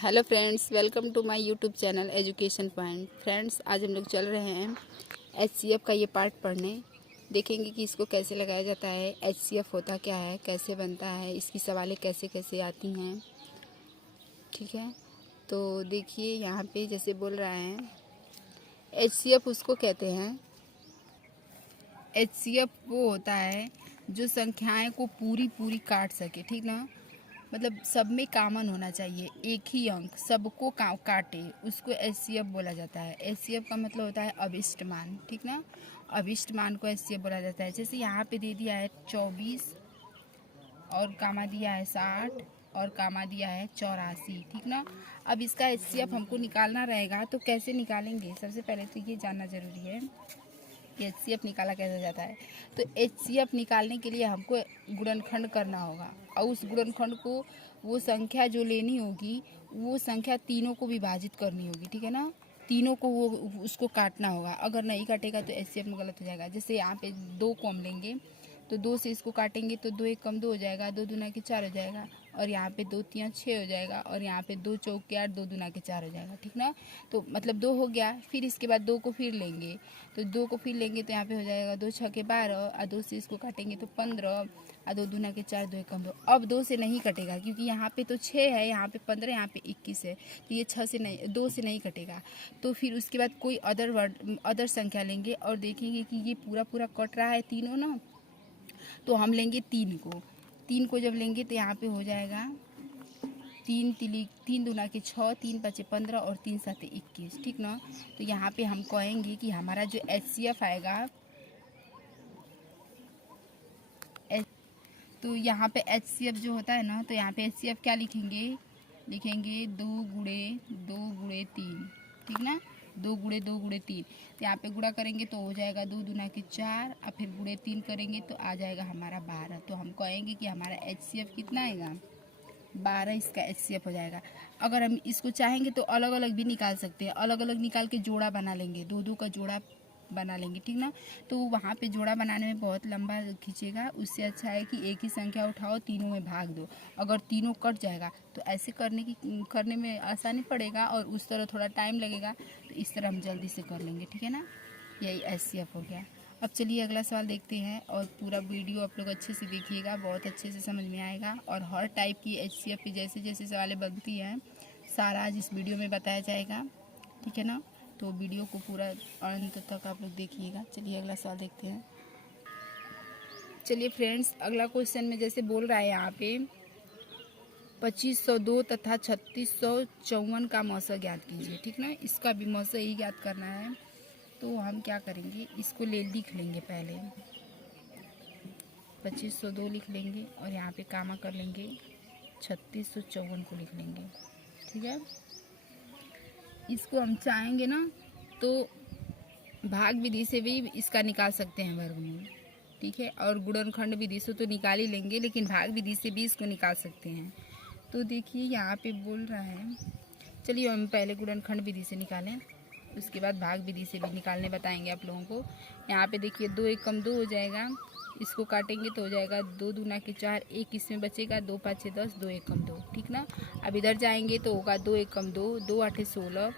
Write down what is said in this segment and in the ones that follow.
Hello friends, welcome to my YouTube channel education point. Friends, आज हम लोग चल रहे हैं एचसीएफ का ये पार्ट पढ़ने। देखेंगे कि इसको कैसे लगाया जाता है, एचसीएफ होता क्या है, कैसे बनता है, इसकी सवालें कैसे कैसे आती हैं। ठीक है, तो देखिए यहाँ पे जैसे बोल रहा है एचसीएफ उसको कहते हैं। एचसीएफ वो होता है जो संख्याएं को पूरी पूरी काट सके। ठीक ना, मतलब सब में कॉमन होना चाहिए, एक ही अंक सबको काटे, उसको एचसीएफ बोला जाता है। एचसीएफ का मतलब होता है अभिष्ट मान। ठीक ना, अभिष्ट मान को एचसीएफ बोला जाता है। जैसे यहाँ पे दे दिया है 24 और कामा दिया है 60 और कामा दिया है 84। ठीक ना, अब इसका एचसीएफ हमको निकालना रहेगा, तो कैसे निकालेंगे? सबसे पहले तो ये जानना ज़रूरी है कि एचसीएफ निकाला कैसे जाता है। तो एचसीएफ निकालने के लिए हमको गुणनखंड करना होगा, और उस गुणनखंड को वो संख्या जो लेनी होगी वो संख्या तीनों को विभाजित करनी होगी। ठीक है ना, तीनों को वो उसको काटना होगा। अगर नहीं काटेगा तो एचसीएफ में गलत हो जाएगा। जैसे यहाँ पे 2 को हम लेंगे तो 2 से इसको काटेंगे तो 2 एक कम 2 हो जाएगा, 2 दूना के 4 हो जाएगा, और यहाँ पे 2 तिया 6 हो जाएगा, और यहाँ पे 2 चौके 8, 2 दूना के 4 हो जाएगा। ठीक ना, तो मतलब 2 हो गया। फिर इसके बाद 2 को फिर लेंगे, तो 2 को फिर लेंगे तो यहाँ पे हो जाएगा 2 छके 12, और 2 से इसको काटेंगे तो 15, और 2 दूना के 4, 2 एक कम 2। अब 2 से नहीं कटेगा क्योंकि यहाँ पे तो 6 है, यहाँ पे 15, यहाँ पे 21 है, तो ये 6 से नहीं, 2 से नहीं कटेगा। तो फिर उसके बाद कोई अदर संख्या लेंगे और देखेंगे कि ये पूरा पूरा कट रहा है तीनों ना, तो हम लेंगे 3 को। 3 को जब लेंगे तो यहाँ पे हो जाएगा 3 दूना के 6, 3 पचे 15 और 3 साते 21। ठीक ना, तो यहाँ पे हम कहेंगे कि हमारा जो एचसीएफ आएगा, तो यहाँ पे एचसीएफ जो होता है ना, तो यहाँ पे एचसीएफ क्या लिखेंगे? लिखेंगे 2 गुणे 2 गुणे 3। ठीक ना, 2 गुणे 2 गुणे 3। तो यहाँ पे गुणा करेंगे तो हो जाएगा 2 दूना के 4, और फिर गुणे 3 करेंगे तो आ जाएगा हमारा 12। तो हम कहेंगे कि हमारा एचसीएफ कितना आएगा? 12 इसका एचसीएफ हो जाएगा। अगर हम इसको चाहेंगे तो अलग अलग भी निकाल सकते हैं, अलग अलग निकाल के जोड़ा बना लेंगे, 2 का जोड़ा बना लेंगे। ठीक ना, तो वहाँ पे जोड़ा बनाने में बहुत लंबा खींचेगा, उससे अच्छा है कि एक ही संख्या उठाओ, तीनों में भाग दो। अगर तीनों कट जाएगा तो ऐसे करने में आसानी पड़ेगा, और उस तरह थोड़ा टाइम लगेगा, तो इस तरह हम जल्दी से कर लेंगे। ठीक है ना, यही एचसीएफ हो गया। अब चलिए अगला सवाल देखते हैं, और पूरा वीडियो आप लोग अच्छे से देखिएगा, बहुत अच्छे से समझ में आएगा। और हर टाइप की एचसीएफ की जैसे जैसे सवालें बनती हैं सारा आज इस वीडियो में बताया जाएगा। ठीक है ना, तो वीडियो को पूरा अंत तक आप लोग देखिएगा। चलिए अगला सवाल देखते हैं। चलिए फ्रेंड्स, अगला क्वेश्चन में जैसे बोल रहा है यहाँ पे 2502 तथा 3654 का मौसा ज्ञात कीजिए। ठीक ना, इसका भी मौसा ही ज्ञात करना है। तो हम क्या करेंगे, इसको लिख लेंगे। पहले 2502 लिख लेंगे, और यहाँ पे कामा कर लेंगे 3654 को लिख लेंगे। ठीक है, इसको हम चाहेंगे ना तो भाग विधि से भी इसका निकाल सकते हैं वर्गमूल। ठीक है, और गुणनखंड विधि से तो निकाल ही लेंगे, लेकिन भाग विधि से भी इसको निकाल सकते हैं। तो देखिए यहाँ पे बोल रहा है, चलिए हम पहले गुणनखंड विधि से निकालें, उसके बाद भाग विधि से भी निकालने बताएंगे आप लोगों को। यहाँ पे देखिए 2 एक कम 2 हो जाएगा, इसको काटेंगे तो हो जाएगा 2 दूना के 4, 1 इसमें बचेगा, 2 पाँचे 10, 2 एक कम 2। ठीक ना, अब इधर जाएंगे तो होगा 2 एक कम 2, 2 आठे 16।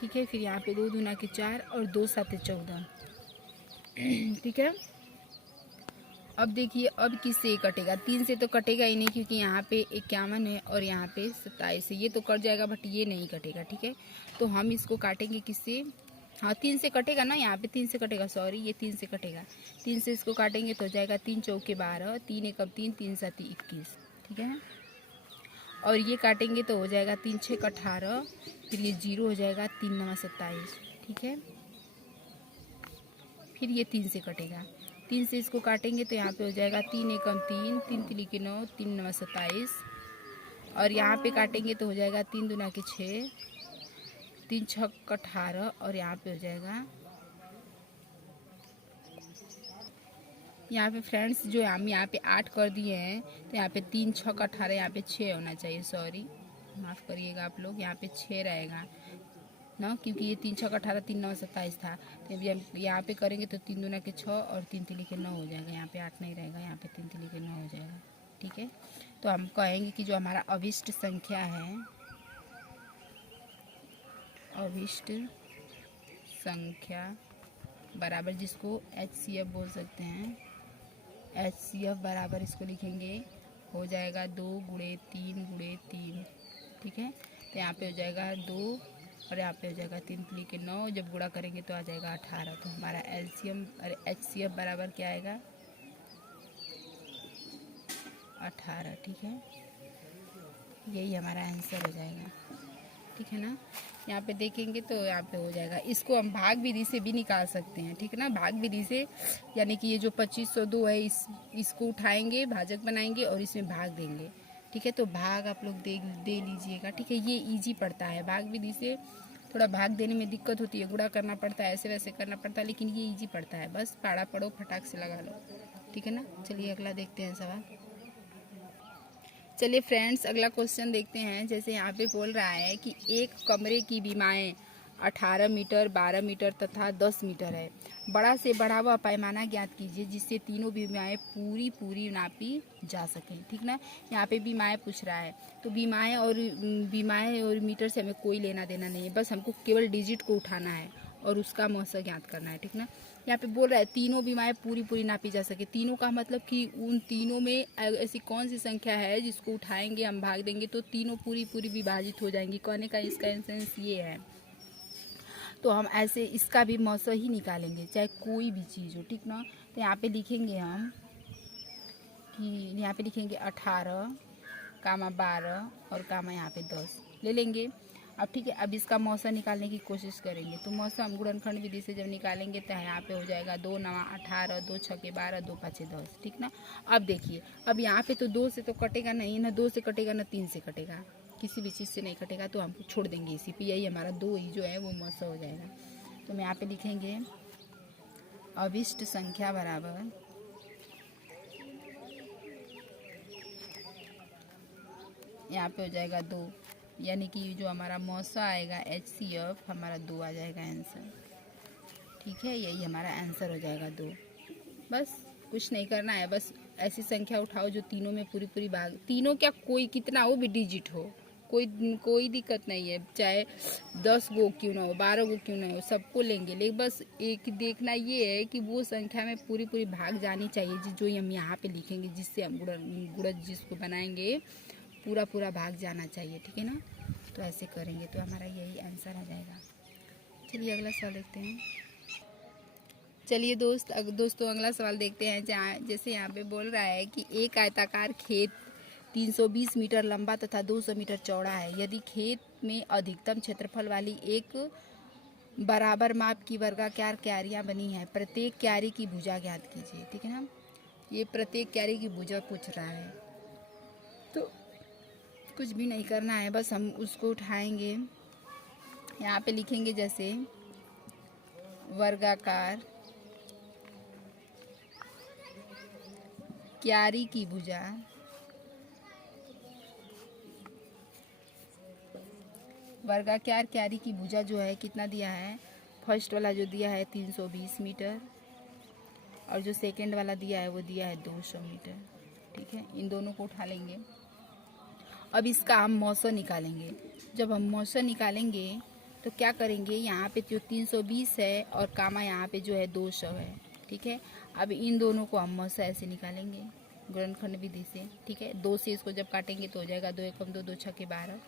ठीक है, फिर यहाँ पे 2 दूना के 4 और 2 साते 14। ठीक है, अब देखिए अब किससे कटेगा? 3 से तो कटेगा ही नहीं, क्योंकि यहाँ पे 51 है और यहाँ पे 27 है, ये तो कट जाएगा, बट ये नहीं कटेगा। ठीक है, तो हम इसको काटेंगे किससे? हाँ, 3 से कटेगा ना, यहाँ पे 3 से कटेगा, सॉरी ये 3 से कटेगा। 3 से इसको काटेंगे तो हो जाएगा 3 चौके 12, 3 एक 3, 3 सात 21। ठीक है, और ये काटेंगे तो हो जाएगा 3 छः 18, फिर ये 0 हो जाएगा, 3 नवा 27। ठीक है, फिर ये 3 से कटेगा, 3 से इसको काटेंगे तो यहाँ पे हो जाएगा 3 एकम 3, 3 तिली के 9, 3 नवा 27, और यहाँ पे काटेंगे तो हो जाएगा 3 दूना के 6, 3 छक 18, और यहाँ पे हो जाएगा, यहाँ पे फ्रेंड्स जो हम यहाँ पे 8 कर दिए हैं, तो यहाँ पे 3 छक 18, यहाँ पे 6 होना चाहिए, सॉरी माफ़ करिएगा आप लोग, यहाँ पे 6 रहेगा ना, क्योंकि ये 3 छक 18, 3 नौ 27 था। तो अभी हम यहाँ पे करेंगे तो 3 दूना के 6 और 3 तिली के 9 हो जाएगा, यहाँ पे 8 नहीं रहेगा, यहाँ पे 3 तिली के 9 हो जाएगा। ठीक है, तो हम कहेंगे कि जो हमारा अभिष्ट संख्या है अभिष्ट संख्या बराबर, जिसको HCF बोल सकते हैं, HCF बराबर इसको लिखेंगे, हो जाएगा 2 गुणे 3 गुणे 3, ठीक है। तो यहाँ पे हो जाएगा 2 और यहाँ पे हो जाएगा 3 के 9, जब गुणा करेंगे तो आ जाएगा 18। तो हमारा LCM और HCF बराबर क्या आएगा, 18, ठीक है। यही हमारा आंसर हो जाएगा, ठीक है ना। यहाँ पे देखेंगे तो यहाँ पे हो जाएगा, इसको हम भाग विधि से भी निकाल सकते हैं, ठीक है ना। भाग विधि से यानी कि ये जो 2502 है, इसको उठाएंगे, भाजक बनाएंगे और इसमें भाग देंगे, ठीक है। तो भाग आप लोग दे लीजिएगा, ठीक है। ये इजी पड़ता है, भाग विधि से थोड़ा भाग देने में दिक्कत होती है, गुणा करना पड़ता है, ऐसे वैसे करना पड़ता है, लेकिन ये इजी पड़ता है, बस पाड़ा पढ़ो, फटाक से लगा लो, ठीक है ना। चलिए अगला देखते हैं सवाल। चलिए फ्रेंड्स, अगला क्वेश्चन देखते हैं। जैसे यहाँ पे बोल रहा है कि एक कमरे की बीमाएं 18 मीटर, 12 मीटर तथा 10 मीटर है। बड़ा से बड़ा वह पैमाना ज्ञात कीजिए जिससे तीनों बीमाएं पूरी नापी जा सकें, ठीक ना। यहाँ पे बीमाएं पूछ रहा है, तो बीमाएं और मीटर से हमें कोई लेना देना नहीं है, बस हमको केवल डिजिट को उठाना है और उसका मौसा ज्ञात करना है, ठीक ना। यहाँ पे बोल रहा है तीनों बीमाएं पूरी नापी जा सके। तीनों का मतलब कि उन तीनों में ऐसी कौन सी संख्या है जिसको उठाएंगे, हम भाग देंगे तो तीनों पूरी विभाजित हो जाएंगी। कहने का इसका सेंस ये है। तो हम ऐसे इसका भी मौसा ही निकालेंगे, चाहे कोई भी चीज़ हो, ठीक ना। तो यहाँ पे लिखेंगे हम कि यहाँ पे लिखेंगे 18, 12 और यहाँ पे 10 ले लेंगे। अब ठीक है, अब इसका मौसा निकालने की कोशिश करेंगे। तो मौसा हम गुणनखंड विधि से जब निकालेंगे तो यहाँ पे हो जाएगा 2 9 18, 2 6 12, 2 5 10, ठीक ना। अब देखिए, अब यहाँ पे तो 2 से तो कटेगा नहीं ना, 2 से कटेगा ना 3 से कटेगा, किसी भी चीज़ से नहीं कटेगा, तो हम छोड़ देंगे इसी पे। यही हमारा 2 ही जो है वो मौसा हो जाएगा। तो हम यहाँ पे लिखेंगे अभिष्ट संख्या बराबर यहाँ पे हो जाएगा 2, यानी कि जो हमारा मौसा आएगा HCF हमारा 2 आ जाएगा आंसर, ठीक है। यही हमारा आंसर हो जाएगा 2। बस कुछ नहीं करना है, बस ऐसी संख्या उठाओ जो तीनों में पूरी भाग, तीनों क्या कोई कितना हो भी डिजिट हो, कोई दिक्कत नहीं है, चाहे 10 गो क्यों ना हो, 12 गो क्यों ना हो, सबको लेंगे। लेकिन बस एक देखना ये है कि वो संख्या में पूरी भाग जानी चाहिए, जो हम यहाँ पे लिखेंगे, जिससे हम गुणज जिसको बनाएंगे पूरा भाग जाना चाहिए, ठीक है ना। तो ऐसे करेंगे तो हमारा यही आंसर आ जाएगा। चलिए अगला सवाल देखते हैं। चलिए दोस्तों अगला सवाल देखते हैं। जैसे यहाँ पे बोल रहा है कि एक आयताकार खेत 320 मीटर लंबा तथा 200 मीटर चौड़ा है। यदि खेत में अधिकतम क्षेत्रफल वाली एक बराबर माप की वर्गाकार क्यारियाँ बनी हैं, प्रत्येक क्यारी की भुजा ज्ञात कीजिए, ठीक है ना। ये प्रत्येक क्यारी की भुजा पूछ रहा है, तो कुछ भी नहीं करना है, बस हम उसको उठाएंगे। यहाँ पे लिखेंगे जैसे वर्गाकार क्यारी की भुजा वर्गाकार क्यारी की भुजा जो है कितना दिया है, फर्स्ट वाला जो दिया है 320 मीटर और जो सेकंड वाला दिया है वो दिया है 200 मीटर, ठीक है। इन दोनों को उठा लेंगे। अब इसका हम मौसा निकालेंगे। जब हम मौसा निकालेंगे तो क्या करेंगे, यहाँ पे जो 320 है और यहाँ पे जो है 200 है, ठीक है। अब इन दोनों को हम मौसा ऐसे निकालेंगे गुणनखंड विधि से, ठीक है। 2 से इसको जब काटेंगे तो हो जाएगा 2 एकम 2, 2 छक्के 12,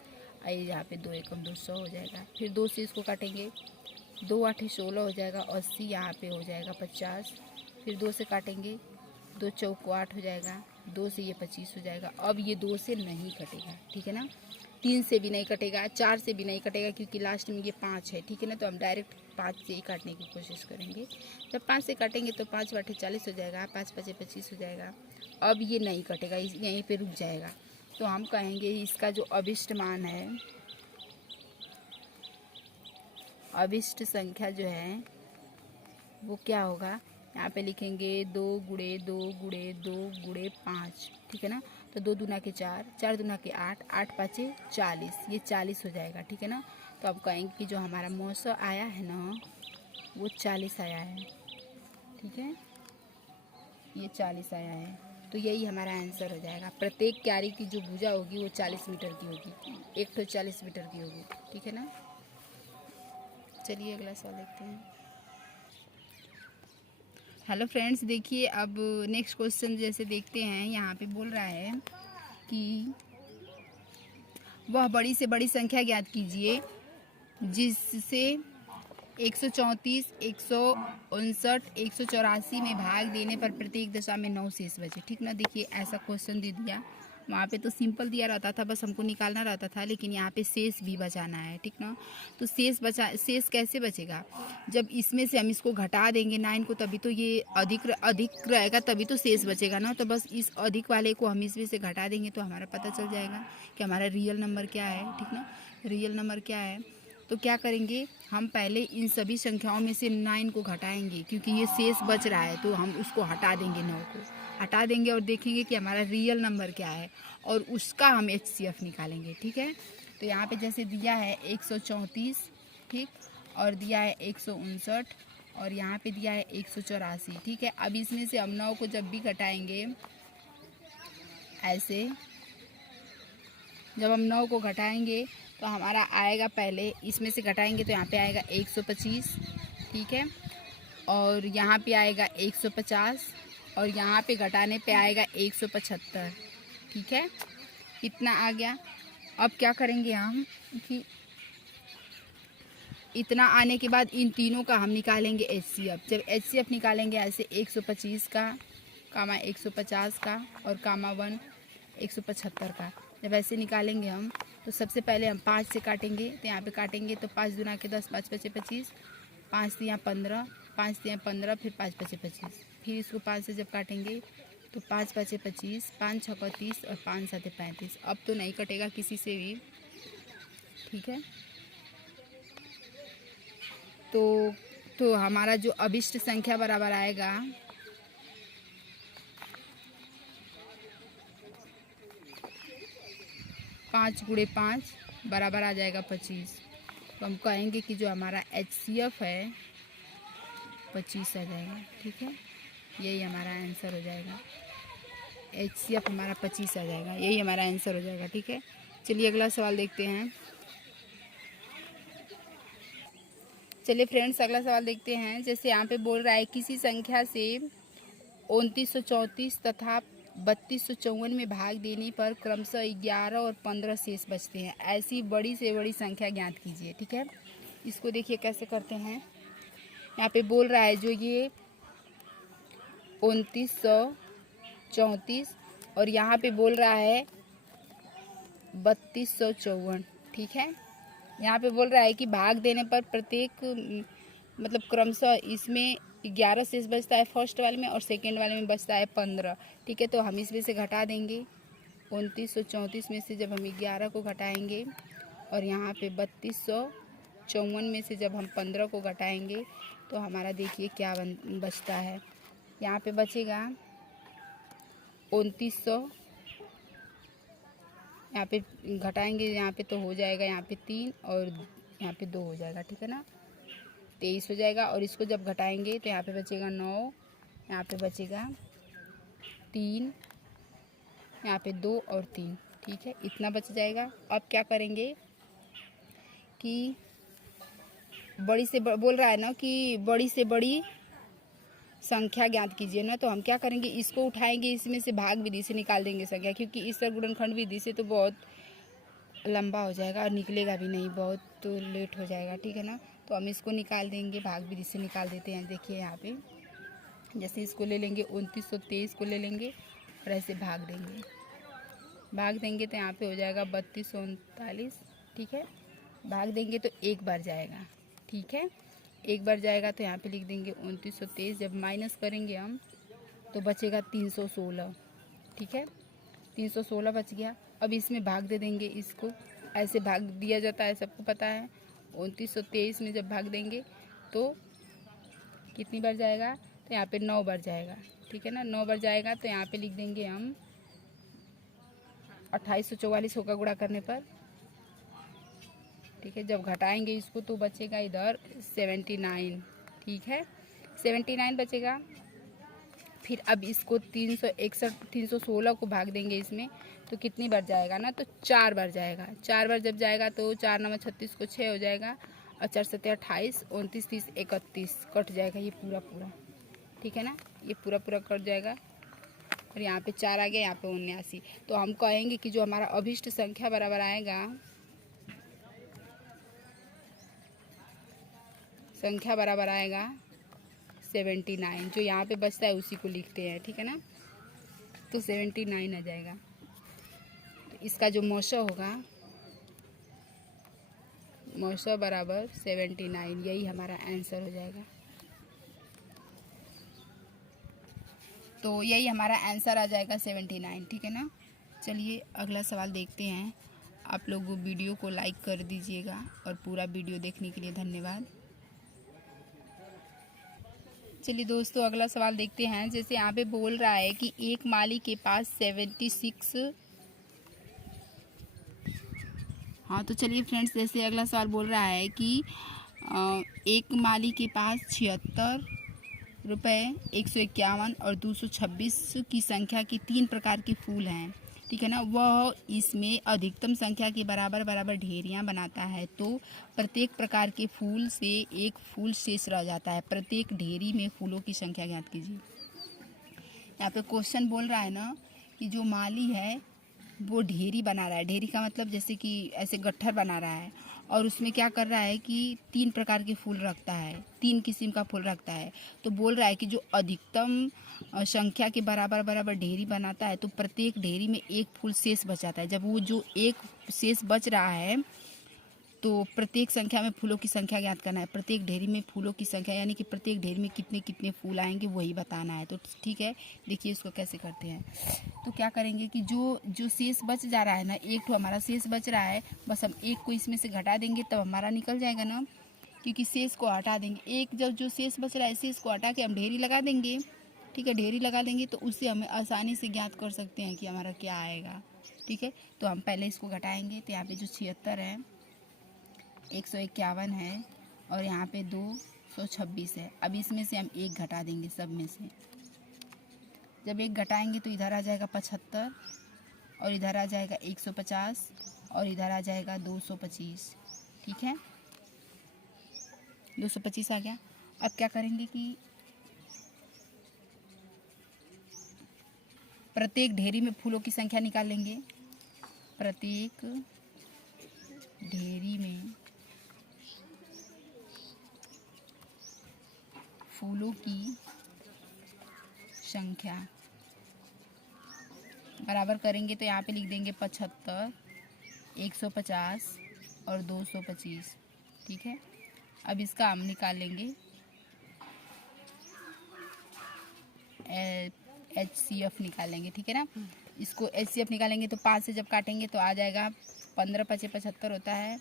और यहाँ पे 2 एकम 2 100 हो जाएगा। फिर 2 से इसको काटेंगे, 2 8 16 हो जाएगा, 80 यहाँ पे हो जाएगा 50। फिर 2 से काटेंगे, 2 चौको 8 हो जाएगा, 2 से ये 25 हो जाएगा। अब ये 2 से नहीं कटेगा, ठीक है ना। 3 से भी नहीं कटेगा, 4 से भी नहीं कटेगा, क्योंकि लास्ट में ये 5 है, ठीक है ना। तो हम डायरेक्ट 5 से ही काटने की कोशिश करेंगे। जब 5 से काटेंगे तो 5 8 40 हो जाएगा, 5 5 25 हो जाएगा। अब ये नहीं कटेगा, यहीं पे रुक जाएगा। तो हम कहेंगे इसका जो अभिष्ट मान है, अभिष्ट संख्या जो है वो क्या होगा, यहाँ पे लिखेंगे 2 गुणे 2 गुणे 2 गुणे 5, ठीक है ना। तो 2 दूना के 4, 4 दूना के 8, 8 पाँचे 40, ये 40 हो जाएगा, ठीक है ना। तो अब कहेंगे कि जो हमारा मौसा आया है ना वो 40 आया है, ठीक है, ये 40 आया है। तो यही हमारा आंसर हो जाएगा। प्रत्येक क्यारी की जो भुजा होगी वो 40 मीटर की होगी, एक तो 40 मीटर की होगी, ठीक है ना। चलिए अगला सवाल देखते हैं। हेलो फ्रेंड्स, देखिए अब नेक्स्ट क्वेश्चन जैसे देखते हैं। यहाँ पे बोल रहा है कि वह बड़ी से बड़ी संख्या ज्ञात कीजिए जिससे 134, 159, 184 में भाग देने पर प्रत्येक दशा में 9 शेष बचे। ठीक ना, देखिए ऐसा क्वेश्चन दे दिया। वहाँ पे तो सिंपल दिया रहता था, बस हमको निकालना रहता था, लेकिन यहाँ पे शेष भी बचाना है। ठीक ना, तो शेष कैसे बचेगा? जब इसमें से हम इसको घटा देंगे 9 को, तभी तो ये अधिक रहेगा, तभी तो शेष बचेगा ना। तो बस इस अधिक वाले को हम इसमें से घटा देंगे तो हमारा पता चल जाएगा कि हमारा रियल नंबर क्या है। ठीक ना, रियल नंबर क्या है। तो क्या करेंगे, हम पहले इन सभी संख्याओं में से 9 को घटाएंगे, क्योंकि ये शेष बच रहा है तो हम उसको हटा देंगे, 9 को हटा देंगे और देखेंगे कि हमारा रियल नंबर क्या है और उसका हम HCF निकालेंगे। ठीक है, तो यहाँ पे जैसे दिया है 134, ठीक, और दिया है 159 और यहाँ पे दिया है 184। ठीक है, अब इसमें से हम 9 को जब भी घटाएंगे, ऐसे जब हम 9 को घटाएंगे तो हमारा आएगा, पहले इसमें से घटाएंगे तो यहाँ पे आएगा 125। ठीक है, और यहाँ पे आएगा 150 और यहाँ पे घटाने पे आएगा 175। ठीक है, इतना आ गया। अब क्या करेंगे हम कि इतना आने के बाद इन तीनों का हम निकालेंगे HCF। जब HCF निकालेंगे ऐसे 125 का, कामा 150 का और कामा 1 175 का, जब ऐसे निकालेंगे हम तो सबसे पहले हम 5 से काटेंगे। तो यहाँ पे काटेंगे तो 5 दूना के 10, 5 पचे 25, 5 दिया 15, 5 दिया 15, फिर 5 पचे 25। फिर इसको 5 से जब काटेंगे तो 5 पचे 25, 5 छक्का 30 और 5 साते 35। अब तो नहीं कटेगा किसी से भी। ठीक है, तो हमारा जो अभिष्ट संख्या बराबर आएगा 5 × 5 बराबर आ जाएगा 25। तो हम कहेंगे कि जो हमारा HCF है 25 आ जाएगा। ठीक है, यही हमारा आंसर हो जाएगा। HCF हमारा 25 आ जाएगा, यही हमारा आंसर हो जाएगा। ठीक है, चलिए अगला सवाल देखते हैं। चलिए फ्रेंड्स, अगला सवाल देखते हैं। जैसे यहाँ पे बोल रहा है किसी संख्या से 2934 तथा 3254 में भाग देने पर क्रमशः 11 और 15 शेष बचते हैं। ऐसी बड़ी से बड़ी संख्या ज्ञात कीजिए। ठीक है, इसको देखिए कैसे करते हैं। यहाँ पे बोल रहा है जो ये 2934 और यहाँ पे बोल रहा है 3254। ठीक है, यहाँ पे बोल रहा है कि भाग देने पर प्रत्येक मतलब क्रमशः इसमें 11 शेष बचता है फर्स्ट वाले में और सेकेंड वाले में बचता है 15। ठीक है, तो हम इसमें से घटा देंगे 2934 में से जब हम 11 को घटाएंगे और यहाँ पे 3254 में से जब हम 15 को घटाएंगे तो हमारा देखिए क्या बचता है। यहाँ पे बचेगा 2900, यहाँ पे घटाएंगे यहाँ पे तो हो जाएगा यहाँ पे 3 और यहाँ पे 2 हो जाएगा। ठीक है ना, 23 हो जाएगा। और इसको जब घटाएंगे तो यहाँ पे बचेगा 9, यहाँ पे बचेगा 3, यहाँ पे 2 और 3। ठीक है, इतना बच जाएगा। अब क्या करेंगे कि बड़ी से बोल रहा है ना कि बड़ी से बड़ी संख्या ज्ञात कीजिए ना, तो हम क्या करेंगे, इसको उठाएंगे, इसमें से भाग विधि से निकाल देंगे संख्या, क्योंकि इस तरह गुणनखंड विधि से तो बहुत लंबा हो जाएगा और निकलेगा भी नहीं, बहुत तो लेट हो जाएगा। ठीक है ना, तो हम इसको निकाल देंगे, भाग विधि से निकाल देते हैं। देखिए यहाँ पे जैसे इसको ले लेंगे 2923 को ले लेंगे और ऐसे भाग देंगे तो यहाँ पे हो जाएगा 3239। ठीक है, भाग देंगे तो एक बार जाएगा। ठीक है, एक बार जाएगा तो यहाँ पे लिख देंगे 2923। जब माइनस करेंगे हम तो बचेगा 316। ठीक है, 316 बच गया। अब इसमें भाग दे देंगे, इसको ऐसे भाग दिया जाता है, सबको पता है। 2923 में जब भाग देंगे तो कितनी बार जाएगा, तो यहाँ पे 9 बार जाएगा। ठीक है ना, 9 बार जाएगा तो यहाँ पे लिख देंगे हम 2844 होगा गुणा करने पर। ठीक है, जब घटाएंगे इसको तो बचेगा इधर 79। ठीक है, 79 बचेगा। फिर अब इसको 316 को भाग देंगे इसमें तो कितनी बार जाएगा ना, तो 4 बार जाएगा। 4 बार जब जाएगा तो 4 9 36 को 6 हो जाएगा और 4 7 28, 29 30 31 कट जाएगा ये पूरा पूरा, ठीक है ना, ये पूरा पूरा कट जाएगा। और यहाँ पे 4 आ गया, यहाँ पे 79। तो हम कहेंगे कि जो हमारा अभिष्ट संख्या बराबर आएगा, संख्या बराबर आएगा 79। जो यहाँ पे बचता है उसी को लिखते हैं, ठीक है ना, तो 79 आ जाएगा। तो इसका जो मौसा होगा, मौसा बराबर 79, यही हमारा आंसर हो जाएगा। तो यही हमारा आंसर आ जाएगा 79, ठीक है ना। चलिए अगला सवाल देखते हैं। आप लोग वीडियो को लाइक कर दीजिएगा और पूरा वीडियो देखने के लिए धन्यवाद। चलिए दोस्तों अगला सवाल देखते हैं। जैसे यहाँ पे बोल रहा है कि एक माली के पास 76, हाँ तो चलिए फ्रेंड्स, जैसे अगला सवाल बोल रहा है कि एक माली के पास 76 रुपये, 151 और 226 की संख्या के 3 प्रकार के फूल हैं, ठीक है ना। वह इसमें अधिकतम संख्या के बराबर बराबर ढेरियाँ बनाता है, तो प्रत्येक प्रकार के फूल से एक फूल शेष रह जाता है। प्रत्येक ढेरी में फूलों की संख्या ज्ञात कीजिए। यहाँ पे क्वेश्चन बोल रहा है ना कि जो माली है वो ढेरी बना रहा है। ढेरी का मतलब जैसे कि ऐसे गट्ठर बना रहा है, और उसमें क्या कर रहा है कि 3 प्रकार के फूल रखता है, 3 किस्म का फूल रखता है। तो बोल रहा है कि जो अधिकतम संख्या के बराबर बराबर ढेरी बनाता है, तो प्रत्येक ढेरी में एक फूल शेष बच जाता है। जब वो जो एक शेष बच रहा है, तो प्रत्येक संख्या में फूलों की संख्या ज्ञात करना है। प्रत्येक ढेरी में फूलों की संख्या, यानी कि प्रत्येक ढेरी में कितने कितने फूल आएंगे वही बताना है। तो ठीक है, देखिए इसको कैसे करते हैं। तो क्या करेंगे कि जो शेष बच जा रहा है ना, एक तो हमारा शेष बच रहा है, बस हम एक को इसमें से घटा देंगे तब हमारा निकल जाएगा ना, क्योंकि शेष को हटा देंगे। एक जब जो शेष बच रहा है, शेष को हटा के हम ढेरी लगा देंगे, ठीक है, ढेरी लगा देंगे तो उससे हमें आसानी से ज्ञात कर सकते हैं कि हमारा क्या आएगा, ठीक है। तो हम पहले इसको घटाएंगे। तो यहाँ पे जो 76 है, 151 है, और यहाँ पे 226 है। अब इसमें से हम एक घटा देंगे सब में से। जब एक घटाएंगे तो इधर आ जाएगा 75, और इधर आ जाएगा 150, और इधर आ जाएगा 225, ठीक है, 225 आ गया। अब क्या करेंगे कि प्रत्येक ढेरी में फूलों की संख्या निकाल लेंगे। प्रत्येक ढेरी में फूलों की संख्या बराबर करेंगे तो यहाँ पे लिख देंगे 75, 150 और 225, ठीक है। अब इसका हम निकाल लेंगे HCF निकालेंगे, ठीक है ना। इसको HCF निकालेंगे तो 5 से जब काटेंगे तो आ जाएगा 15 पचे 75 होता है,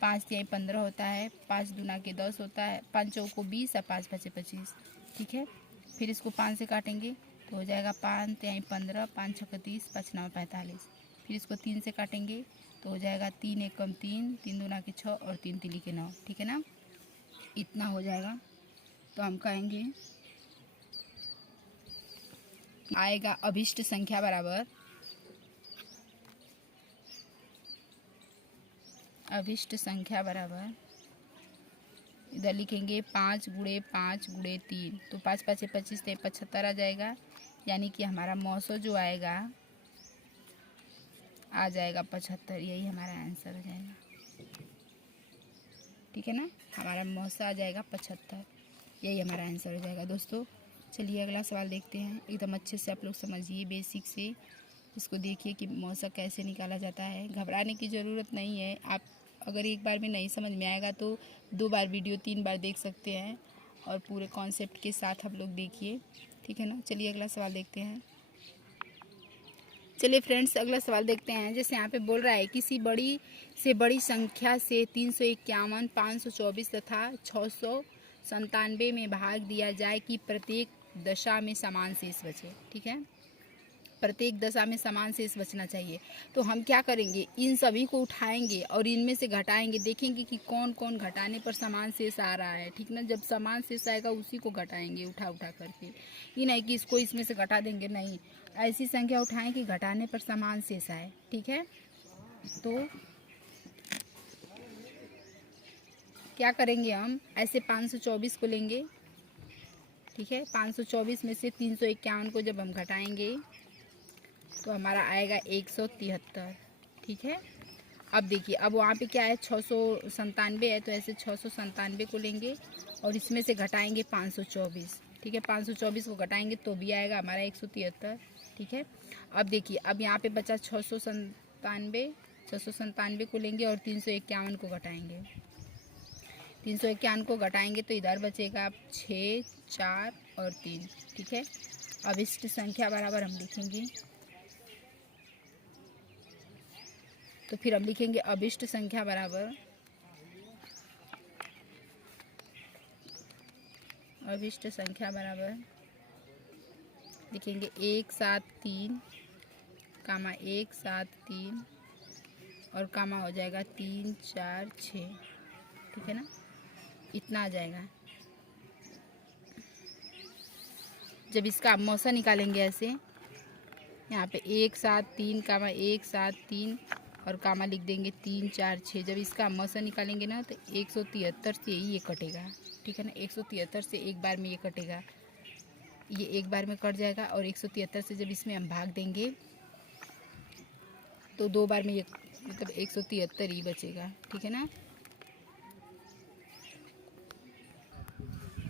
5 तिहाई 15 होता है, 5 दूना के 10 होता है, 5 चौको 20 और 5 पचे 25, ठीक है। फिर इसको 5 से काटेंगे तो हो जाएगा 5 तिहाई 15, 5 छक्के 30, 5 9 45। फिर इसको 3 से काटेंगे तो हो जाएगा 3 एकम 3, 3 दूना के 6 और 3 तिली के 9, ठीक है ना। इतना हो जाएगा। तो हम कहेंगे आएगा अभिष्ट संख्या बराबर, अभिष्ट संख्या बराबर, इधर लिखेंगे 5 गुणे 5 गुणे 3, तो 5 5 25 से 75 आ जाएगा। यानी कि हमारा मौसो जो आएगा आ जाएगा 75, यही हमारा आंसर हो जाएगा, ठीक है ना। हमारा मौसा आ जाएगा 75, यही हमारा आंसर हो जाएगा। दोस्तों चलिए अगला सवाल देखते हैं। एकदम अच्छे से आप लोग समझिए, बेसिक से इसको देखिए कि मौसा कैसे निकाला जाता है। घबराने की ज़रूरत नहीं है। आप अगर एक बार में नहीं समझ में आएगा तो 2 बार वीडियो 3 बार देख सकते हैं, और पूरे कॉन्सेप्ट के साथ आप लोग देखिए, ठीक है ना। चलिए अगला सवाल देखते हैं। चलिए फ्रेंड्स अगला सवाल देखते हैं। जैसे यहाँ पे बोल रहा है किसी बड़ी से बड़ी संख्या से 351, 524 तथा 697 में भाग दिया जाए कि प्रत्येक दशा में समान शेष बचे, ठीक है। प्रत्येक दशा में समान शेष बचना चाहिए। तो हम क्या करेंगे, इन सभी को उठाएंगे और इनमें से घटाएंगे, देखेंगे कि कौन कौन घटाने पर समान शेष आ रहा है, ठीक ना। जब समान शेष आएगा उसी को घटाएंगे उठा उठा करके, ये नहीं कि इसको इसमें से घटा देंगे, नहीं, ऐसी संख्या उठाएं कि घटाने पर समान शेष आए, ठीक है। तो क्या करेंगे हम, ऐसे 524 को लेंगे, ठीक है। 524 में से 351 को जब हम घटाएंगे तो हमारा आएगा 173, ठीक है। अब देखिए, अब वहाँ पे क्या है, 697 है, तो ऐसे 697 को लेंगे और इसमें से घटाएंगे 524, ठीक है। 524 को घटाएंगे तो भी आएगा हमारा 173, ठीक है। अब देखिए, अब यहाँ पे बचा 697 को लेंगे और 351 को घटाएंगे। 351 को घटाएंगे तो इधर बचेगा 6, 4 और 3, ठीक है। अब इष्ट संख्या बराबर हम लिखेंगे, तो फिर हम लिखेंगे अभिष्ट संख्या बराबर, अभिष्ट संख्या बराबर लिखेंगे 173, कामा 173 और कामा हो जाएगा 3, 4, 6, ठीक है ना, इतना आ जाएगा। जब इसका मौसा निकालेंगे ऐसे, यहाँ पे 173 कामा 173 और कामा लिख देंगे 3, 4, 6। जब इसका मौसा निकालेंगे ना तो 173 से ही ये कटेगा, ठीक है ना। 173 से एक बार में ये कटेगा, ये एक बार में कट जाएगा। और 173 से जब इसमें हम भाग देंगे तो दो बार में ये मतलब 173 ही बचेगा, ठीक है ना।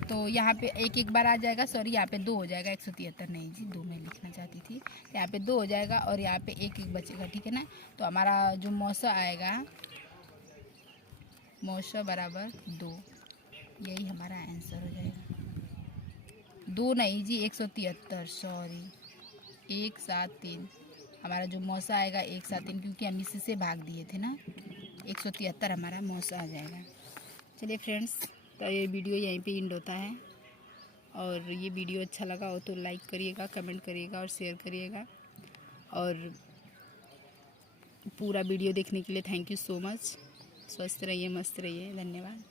तो यहाँ पे एक एक बार आ जाएगा, सॉरी यहाँ पे 2 हो जाएगा, 173 नहीं जी, 2 मैं लिखना चाहती थी। यहाँ पे 2 हो जाएगा और यहाँ पे एक एक बचेगा, ठीक है ना। तो हमारा जो मौसा आएगा, मौसा बराबर 2, यही हमारा आंसर हो जाएगा। 2 नहीं जी, 173, सॉरी 173। हमारा जो मौसा आएगा 173, क्योंकि हम इसी से भाग दिए थे ना। 173 हमारा मौसा आ जाएगा। चलिए फ्रेंड्स, तो ये वीडियो यहीं पे एंड होता है। और ये वीडियो अच्छा लगा हो तो लाइक करिएगा, कमेंट करिएगा और शेयर करिएगा। और पूरा वीडियो देखने के लिए थैंक यू सो मच। स्वस्थ रहिए, मस्त रहिए, धन्यवाद।